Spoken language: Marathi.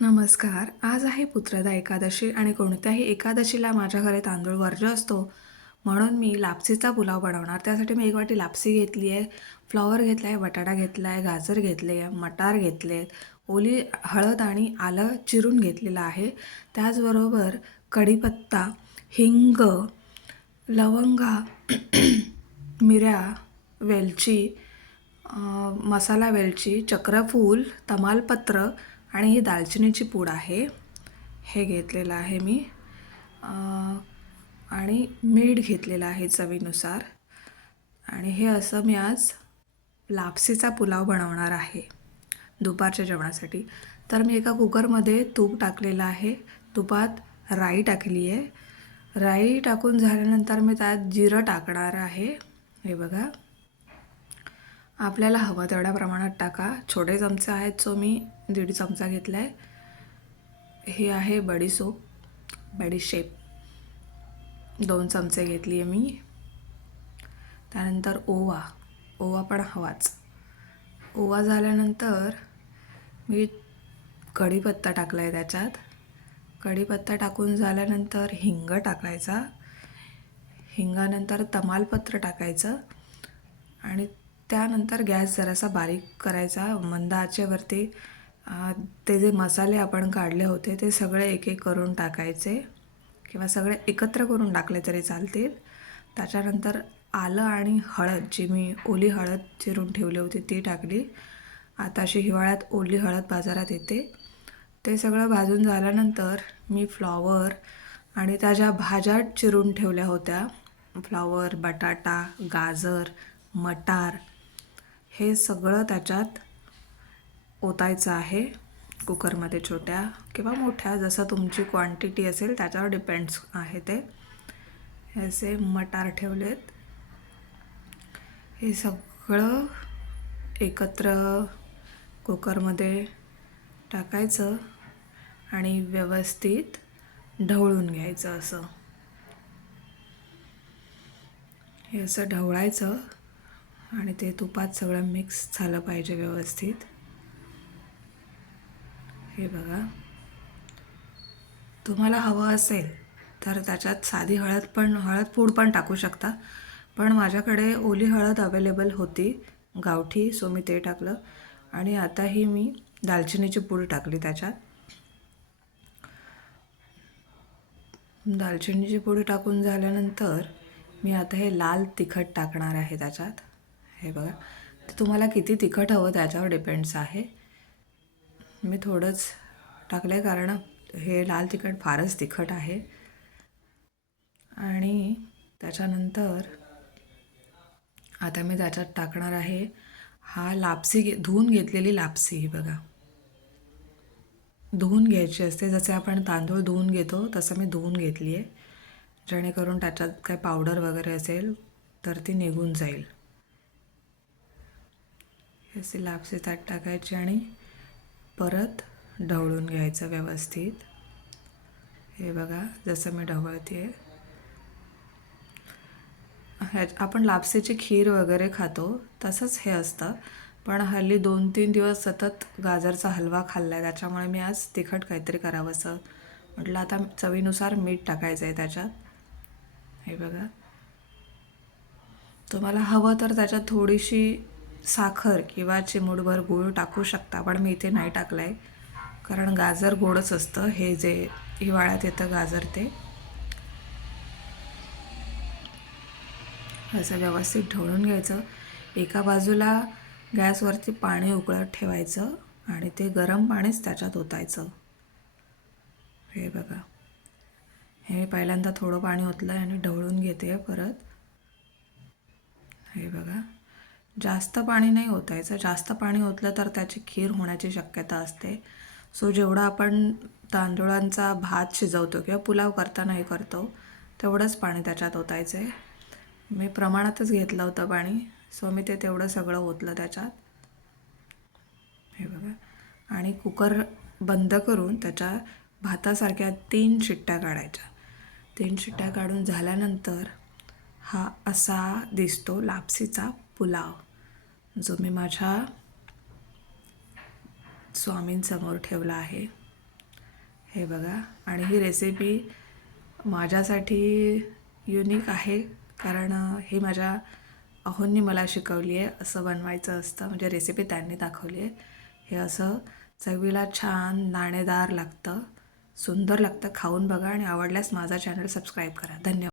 नमस्कार. आज आहे पुत्रदा एकादशी आणि कोणत्याही एकादशीला माझ्या घरी तांदूळ वर्ज्य असतो. म्हणून मी लापसीचा पुलाव बनवणार. त्यासाठी मी 1 वाटी लापसी घेतली आहे, फ्लॉवर घेतला आहे, बटाटा घेतला आहे, गाजर घेतले आहे, मटार घेतले आहेत, ओली हळद आणि आलं चिरून घेतलेलं आहे. त्याचबरोबर कढीपत्ता, हिंग, लवंगा, मिऱ्या, वेलची, मसाला वेलची, चक्रफूल, तमालपत्र आणि ही दालचिनीची पूड आहे. हे घेतलेलं आहे मी. आणि मीठ घेतलेलं आहे चवीनुसार. आणि हे असं मी आज लापसीचा पुलाव बनवणार आहे दुपारच्या जेवणासाठी. तर मी एका कुकरमध्ये तूप टाकलेलं आहे. तुपात राई टाकली आहे. राई टाकून झाल्यानंतर मी त्यात जिरं टाकणार आहे. हे बघा, आपल्याला हवं तेवढ्या प्रमाणात टाका. छोटे चमचे आहेत सो मी 1.5 चमचा घेतला आहे. हे आहे बडीशेप 2 चमचे घेतली आहे मी. त्यानंतर ओवा पण हवाच. ओवा झाल्यानंतर मी कढीपत्ता टाकला आहे त्याच्यात. कढीपत्ता टाकून झाल्यानंतर हिंग टाकायचा. हिंगानंतर तमालपत्र टाकायचं आणि त्यानंतर गॅस जरासा बारीक करायचा. मंद आचेवरती ते जे मसाले आपण काढले होते ते सगळे एक एक करून टाकायचे किंवा सगळे एकत्र करून टाकले तरी चालतील. त्याच्यानंतर आलं आणि हळद, जी मी ओली हळद चिरून ठेवली होती ती टाकली. आताशी हिवाळ्यात ओली हळद बाजारात येते. ते सगळं भाजून झाल्यानंतर मी फ्लॉवर आणि त्या ज्या भाज्या चिरून ठेवल्या होत्या, फ्लॉवर, बटाटा, गाजर, मटार, हे सगळं त्याच्यात ओतायचं आहे कुकरमध्ये. छोट्या किंवा मोठ्या, जसं तुमची क्वांटिटी असेल त्याच्यावर डिपेंड्स आहे ते. हे असे मटार ठेवलेत. हे सगळं एकत्र कुकरमध्ये टाकायचं आणि व्यवस्थित ढवळून घ्यायचं. हे असं ढवळायचं आणि ते तुपात सगळं मिक्स झालं पाहिजे व्यवस्थित. हे बघा, तुम्हाला हवं असेल तर त्याच्यात साधी हळद पूड पण टाकू शकता. पण माझ्याकडे ओली हळद अवेलेबल होती गावठी, सो मी ते टाकलं. आणि आता ही मी दालचिनीची पूड टाकली त्याच्यात. दालचिनीची पूड टाकून झाल्यानंतर मी आता हे लाल तिखट टाकणार आहे त्याच्यात. हे बघा, ते तुम्हाला किती तिखट हवं त्याच्यावर डिपेंड्स आहे. मी थोडंच टाकलं आहे कारण हे लाल तिखट फारच तिखट आहे. आणि त्याच्यानंतर आता मी त्याच्यात टाकणार आहे हा धुवून घेतलेली लापसी. ही बघा, धुवून घ्यायची असते. जसे आपण तांदूळ धुवून घेतो तसं मी धुवून घेतली आहे, जेणेकरून त्याच्यात काही पावडर वगैरे असेल तर ती निघून जाईल. अशी लापसी त्यात टाकायची आणि परत ढवळून घ्यायचं व्यवस्थित. हे बघा, जसं मी ढवळते आपण लापसीची खीर वगैरे खातो तसंच हे असतं. पण हल्ली 2-3 दिवस सतत गाजरचा हलवा खाल्ला आहे, त्याच्यामुळे मी आज तिखट काहीतरी करावंसं म्हटलं. आता चवीनुसार मीठ टाकायचं आहे त्याच्यात. हे बघा, तुम्हाला हवं तर त्याच्यात थोडीशी साखर किंवा चिमूटभर गूळ टाकू शकता, पण मी इथे नाही टाकलं आहे कारण गाजर गोडच असतं. हे जे हिवाळ्यात येतं गाजर, ते असं व्यवस्थित ढवळून घ्यायचं. एका बाजूला गॅसवरती पाणी उकळत ठेवायचं आणि ते गरम पाणीच त्याच्यात ओतायचं. हे बघा, हे पहिल्यांदा थोडं पाणी ओतलं आणि ढवळून घेते परत. हे बघा, जास्त पाणी नाही ओतायचं. जास्त पाणी ओतलं तर त्याची खीर होण्याची शक्यता असते. सो जेवढा आपण तांदूळांचा भात शिजवतो किंवा पुलाव करतानाही करतो तेवढंच पाणी त्याच्यात ओतायचं आहे. मी प्रमाणातच घेतलं होतं पाणी, सो मी ते तेवढं सगळं ओतलं त्याच्यात. हे बघा, आणि कुकर बंद करून त्याच्या भातासारख्या 3 शिट्ट्या काढायच्या. 3 शिट्ट्या काढून झाल्यानंतर हा असा दिसतो लापसीचा पुलाव, जो मी माझ्या स्वामींसमोर ठेवला आहे. हे बघा. आणि ही रेसिपी माझ्यासाठी युनिक आहे, कारण ही माझ्या अहोंनी मला शिकवली आहे. असं बनवायचं असतं, म्हणजे रेसिपी त्यांनी दाखवली आहे. हे असं चवीला छान दाणेदार लागतं, सुंदर लागतं. खाऊन बघा आणि आवडल्यास माझा चॅनल सबस्क्राईब करा. धन्यवाद.